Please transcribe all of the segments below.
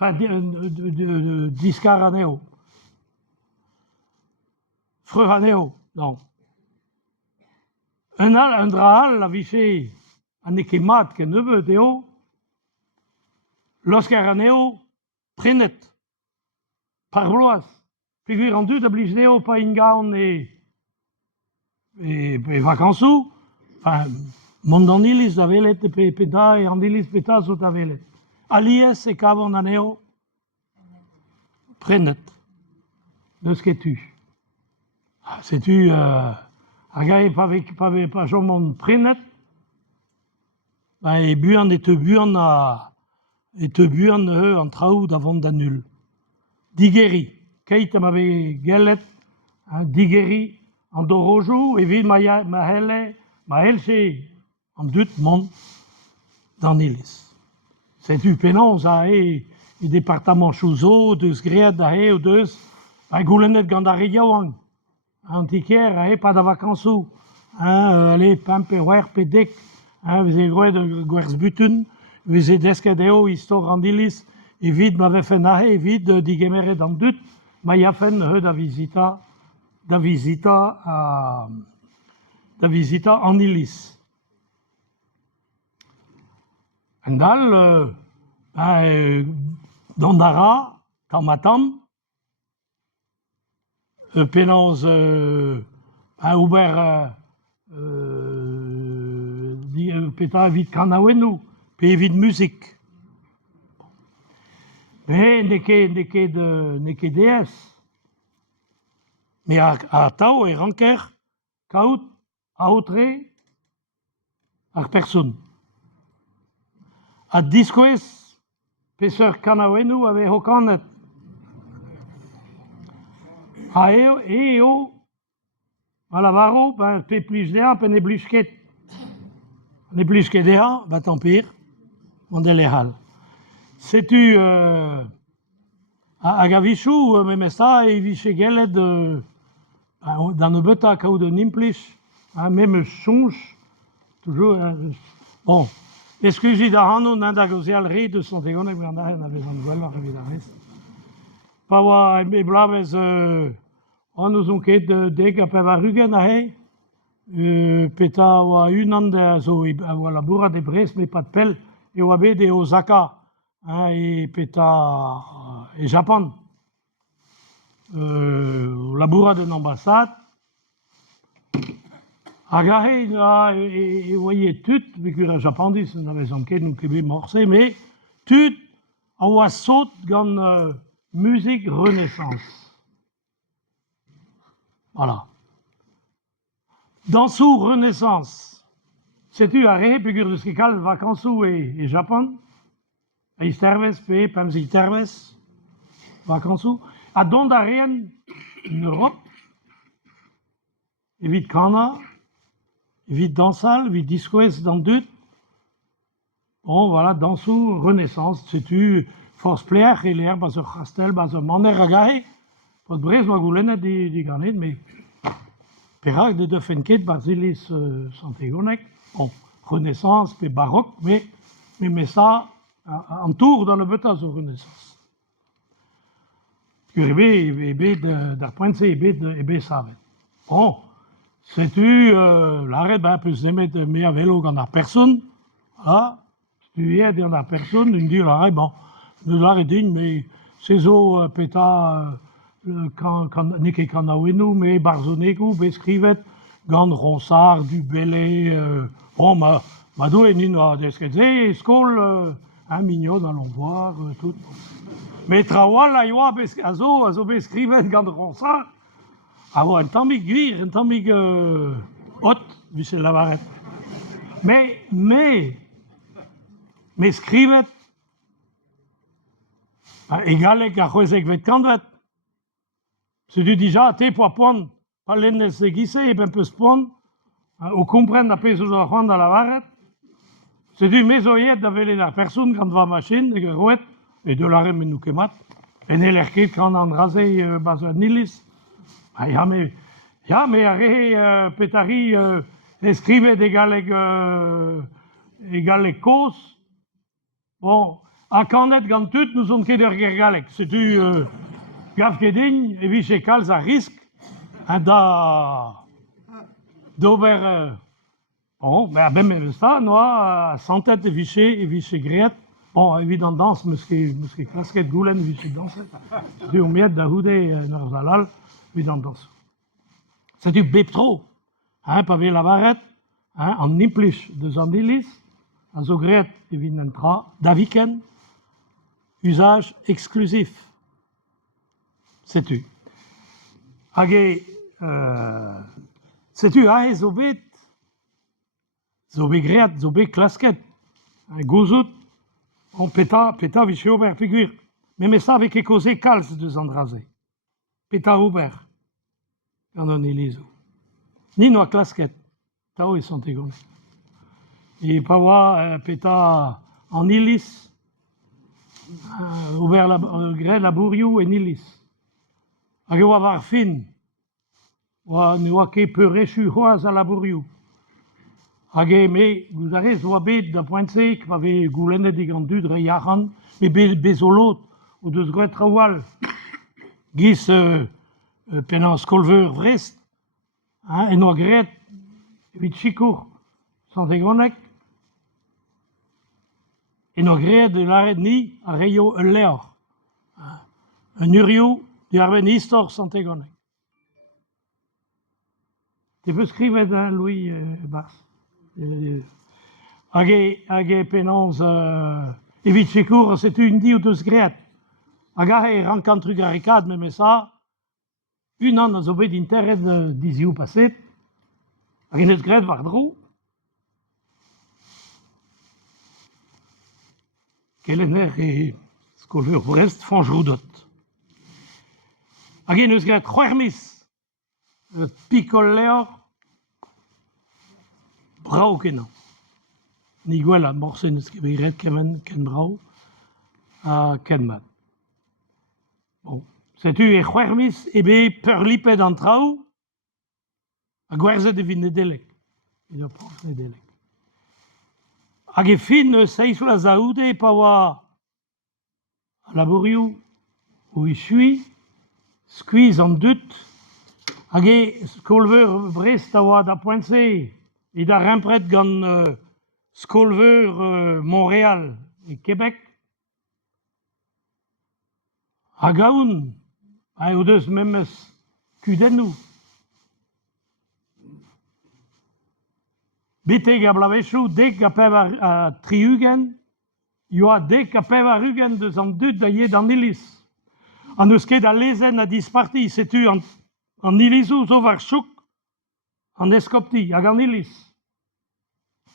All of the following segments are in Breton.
enfin, discaraneo. Freuraneo, non. Un drahal la viché a nekemat que neve deo, l'oscaraneo prenet, par bloaz. Figure en deux d'oblige deo pa ingaon et vacances, enfin, mondanilis d'avelet et peta et andilis peta sot avelet. Alies et cavon aneo prenet, de ce que tu. C'est-tu, agae pas jomon prenet, et buan et te buan en traou d'avant d'annul. Digeri, keit m'avait gelet, digeri, en dorojo, et vide mahelche, en dut mon, d'anilis. C'est-tu pénance à et département chouzo, de sgriad d'ahe ou de goulenet gandaregiawang. Antiquaire, pas de vacances, allez, pampe, wer, pedek, vous avez groué de guersbutun, vous avez descadéo, histoire randilis, et vide m'avait fait nahe, et vide digemere dans dut, ma y a fait da visita en Ilis. Endal, Dondara, Tamatam, pénance Hubert péta vite kanawenu, puis vite musique. Mais n'est que DS. Mais à Tao et Ranker, Kaut, à Autre, à personne. À Discoes, Pesseur Kanawenu avait Hokanet. À Eo, à la Varo, ben, t'es plus d'ea, ben, n'est plus qu'et. N'est plus que d'ea, ben, tant pire, on est les hal. C'est-tu, à Gavichou, mais ça, et Vichegelet de. Dans le beta kao de Nimplish, même songe, toujours. Bon, excusez d'Arano, Nanda Gosial, Ré de Santégonek, mais on avait un nouvel, évidemment. Pawa, et Blaves, on nous ont quitté de Deg à Pevarugen, Peta, ou à une an de la bourra de Brest, mais pas de pelle, et ou à de Osaka, et Peta, et Japon. La bourra de l'ambassade, agahe, et voyez tout, vu que la Japondise, on avait enquête, nous qui morcé, mais tout, on a sauté dans musique renaissance. Voilà. Dans sous renaissance, c'est-tu arrêt, figure de skical, vacances et Japon, et sterves, pe, pamsi sterves, vacances, à Dondarien, en Europe, et vite Kana, et vite Dansal, vite Discoès dans deux. Bon, voilà, dans sous renaissance, c'est-tu force plaire, et l'air, bas sur Castel, bas sur Maner, agahe, pour de Brest, Wagoulen, des granit, mais Pérac de Defenket, Basilis, Santégonek, bon, renaissance, puis baroque, mais ça, en tour dans le betas de renaissance. D'arpointe, savait. Bon, c'est-tu l'arrêt, ben, peut se mettre mais à vélo quand on a personne, ah, si tu y es, il y en a personne, il me dit l'arrêt, bon, nous l'arrêt digne, mais ces eaux, péta, quand n'est qu'en a mais Barzonego, Bescrivet, Gand Ronsard, du Bellé, bon, ma doué, Nino, Desquezé, Skol, un mignon, allons voir, tout. Mais Trawal, la yoa, azo Bescrivet, Gand Ronsard, avoir un tamig guir, un tamig hot, vu c'est la barrette. Mais, Scrivet, égal avec la choisek vet kanvet. C'est du déjà, t'es pour prendre, pas l'ennes de guisser, et ben peut se prendre, ou comprendre la paix sur la rende dans la barrette. C'est du mésoyette d'avoir la personne quand va machine, et rouette, et de la reine nous kemat, et n'est l'air qu'il quand on rasé, bas nilis. Ja, mais arrêt, pétari, escrive d'égal cause. Bon, A kanet gant tout, nous on ket ur gergalek. Setu gav kedin, evit chez kalz a risk, d'ober... Bon, ben même ça, noa, santet evit chez great. Bon, évidemment, danse, meus ket klasket goulen evit chez danset. Setu miet da houde n'ar zalal, évidemment danse. Setu bep tro, pavé la barret, an nimplech de zandilis, a zo great evit n'entra, da viken, usage exclusif. Sais-tu? Hag sais-tu, zo bet great, zo bet klasket. Gozout, on peta vich ober figuur. Mais ça avec e koze kalz de zandraze. Peta ober. Gant an elizo. Ni noa klasket. Tao e santegon. E pa oa peta an ilis, ober gret labourioù en ilis. Hag oa war fin, ne oa ket peurrechu c'hoaz a labourioù. Hag me, gouzarez oa bet da poentsek, pa ve goulennet digant dud re yachan, me bezolot o deus gret traoal. Giz pen an skolveur vrest, en oa gret evit chikour santegonek, en oa gret de laret ni a reio ul leor. Un urioù di ar ben istor santegonek. Te peux skrivet Louis Bars. Hag penans evit chikour, setu un di o deus gret. Hag e rankantru garikad me ça, un an a zo bet interret dizioù paset, hag en eus gret war dro. Kelenner e skolveur Brest fanjroudot. Hag en eus gret c'hwermis pikol leor brao kenan. Ni gwell a morsen eus ket begret ken brao a ken mat. Bon, setu e c'hwermis ebe peurlipet an traoù a gwerzet evit nedelek. E prof nedelek. Hag e fin seizou la zaoude pa oa a labourioù o e chui, skuiz an dut, hag e skolveur Brest a oa da poentse e da rempret gant skolveur Montréal e Québec. Hag aoun, o deus memes kudennoù. Beteg a blavechou, dek a pev a triugen, yo a dek a pev a rugen deus an dud da yed an ilis. An eus ket a lezen a disparti, setu an ilizou zo var chouk an eskopti hag an ilis.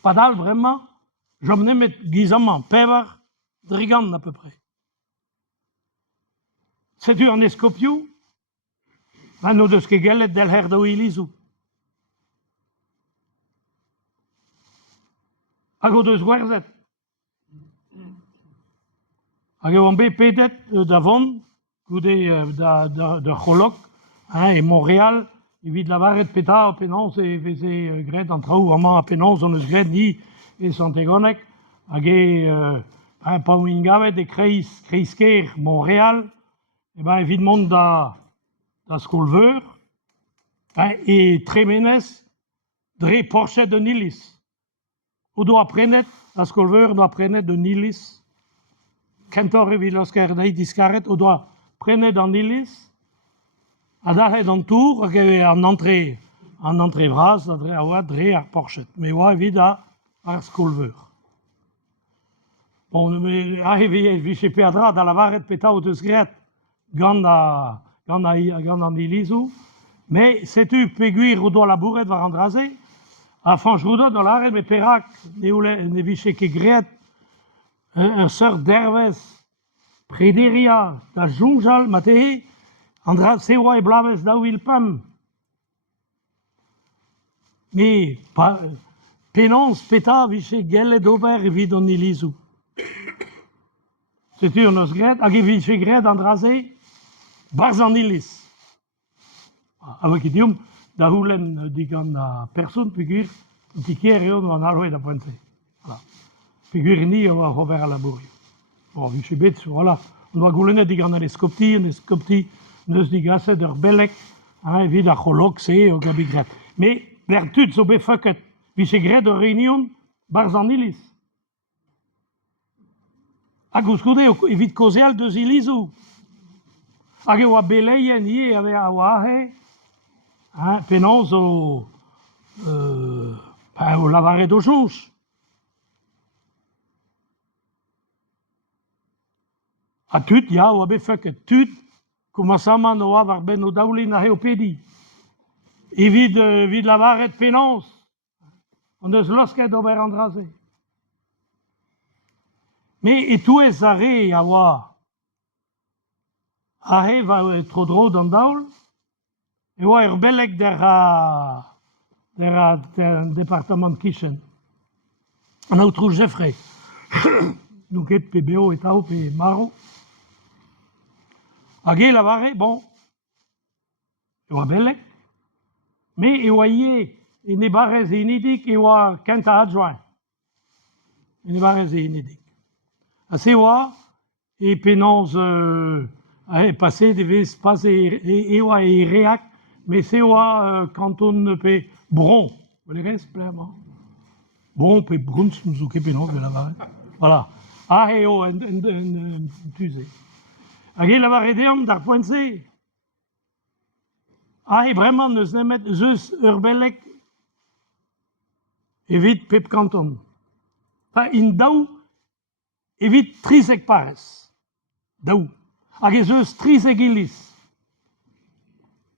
Padal bremañ, jom nemet gizamman pevar drigant à peu près. Setu an eskopioù, an o deus ket gellet del her do ilizou. Hag o deus gwerzet. Hag eo an bet pedet da vont, goude da c'holok, e Montréal, evit lavaret peta o penans e veze gret an traoù amañ a penans on eus gret ni e santegonek, hag pa oin gavet e kreiz-ker Montréal, evit mont da skolveur, e tremenez dre porchet de nilis. O doa prenet, a skolveur doa prenet de nilis, kentor evit losker da diskaret, o doa prenet an nilis, a dalc'het an tour, hag an antre vras, a oa dre ar porchet. Me oa evit ar skolveur. Bon, a evit viche pe a dra da lavaret peta o deus gret gant an ilizou, me setu peguir o doa labouret war an draze, a fanjroudot da laret me perak ne viche ket gret ur seurt d'ervez prederia da jonjal matehe, an dra seoa e blavez da ouil pam. Me penans peta viche gellet ober evit an ilizou. Setu an eus gret, hag evit viche gret an draze, barz an ilis. Avek idiom, da houlen digant a person pegur, tiker eo an alwe da poente. Pegur ni oa ober a labourioù. Oh, wie je bet, voilà. On doit goulener die gaan naar de skoptie, neus die gassen der belek, wie da cholok, c'est, au gabigret. Mais, vertut, so befucket, wie je gret de réunion, barzanilis. Agus goude, evit kozeal de zilizu. Hag oa beleien hi, ave a oahe, penons o lavare do jonch. A tut, ja, oa befucket, tut, commençaman oa var ben o daoulin a heopedi. Evit lavaret penons, on eus losket ober andrase. Mais et touez a re a oa, a he va tro dro d'an daoul, e oa ur belek der département Kichen. An outrou Jeffrey. Donc et PBO et tao pe Maro. Hag e lavare, bon, e oa belek, me e oa ie, e ne barez e inidik e oa kenta adjoint. E ne barez e inidik. A se oa, e penons passé devez pas e oa e reak, mais se oa kanton pe bron. Vous les restes pleinement. Bon, pe bruns nous ouke penons de lavare. Voilà. Ah, e o, en tuze. Hag e lavare deom d'ar poense. Ah, e vraiment neus nemet zeus ur belek evit pep kanton. Pa in daou evit trizek parez. Daou. Hag e zeus trizek ilis.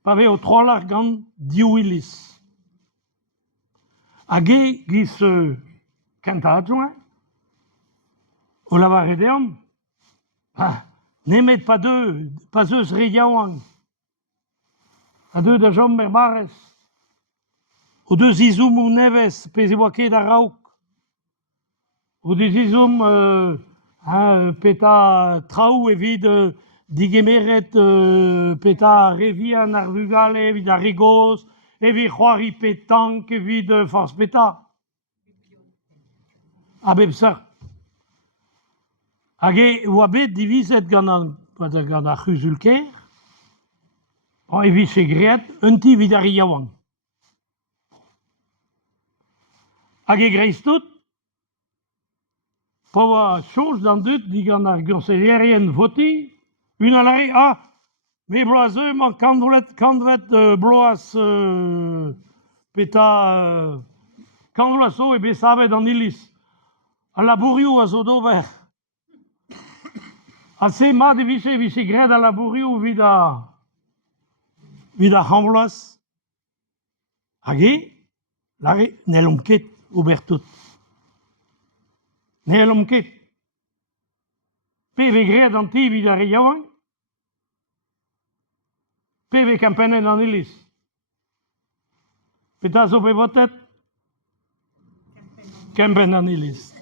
Pa ve o trolar gant diou ilis. Hag e giz kenta adjoint o lavare deom. Nemet pa zeus re yaouan. A deux da jom barez. O deus izoum ou nevez, pez e oa ket a raouk. O deus izoum peta traoù evit digemeret peta revian ar vugale, evit ar rigos, evit c'hoari petank, evit force peta. A bep sa. Hag e oa bet divizet gant ar c'huzulker, evit se greet, un ti vid ar yaouan. Hag e greiz tout, pa oa chose d'an dut digant ar gonselierien voti, un a lare, me bloaz man kandvet bloaz peta kandvlas o e besabet an ilis. A labourioù a zo d'ober. A se mat e vise gret a labourioù vid a c'hanvlas. Hag e, lare, n'ellom ket ober tout. N'ellom ket. Pe ve gret an ti vid ar yaouan, pe ve kampenet an ilis. Peta zo pe votet? Kempen an ilis.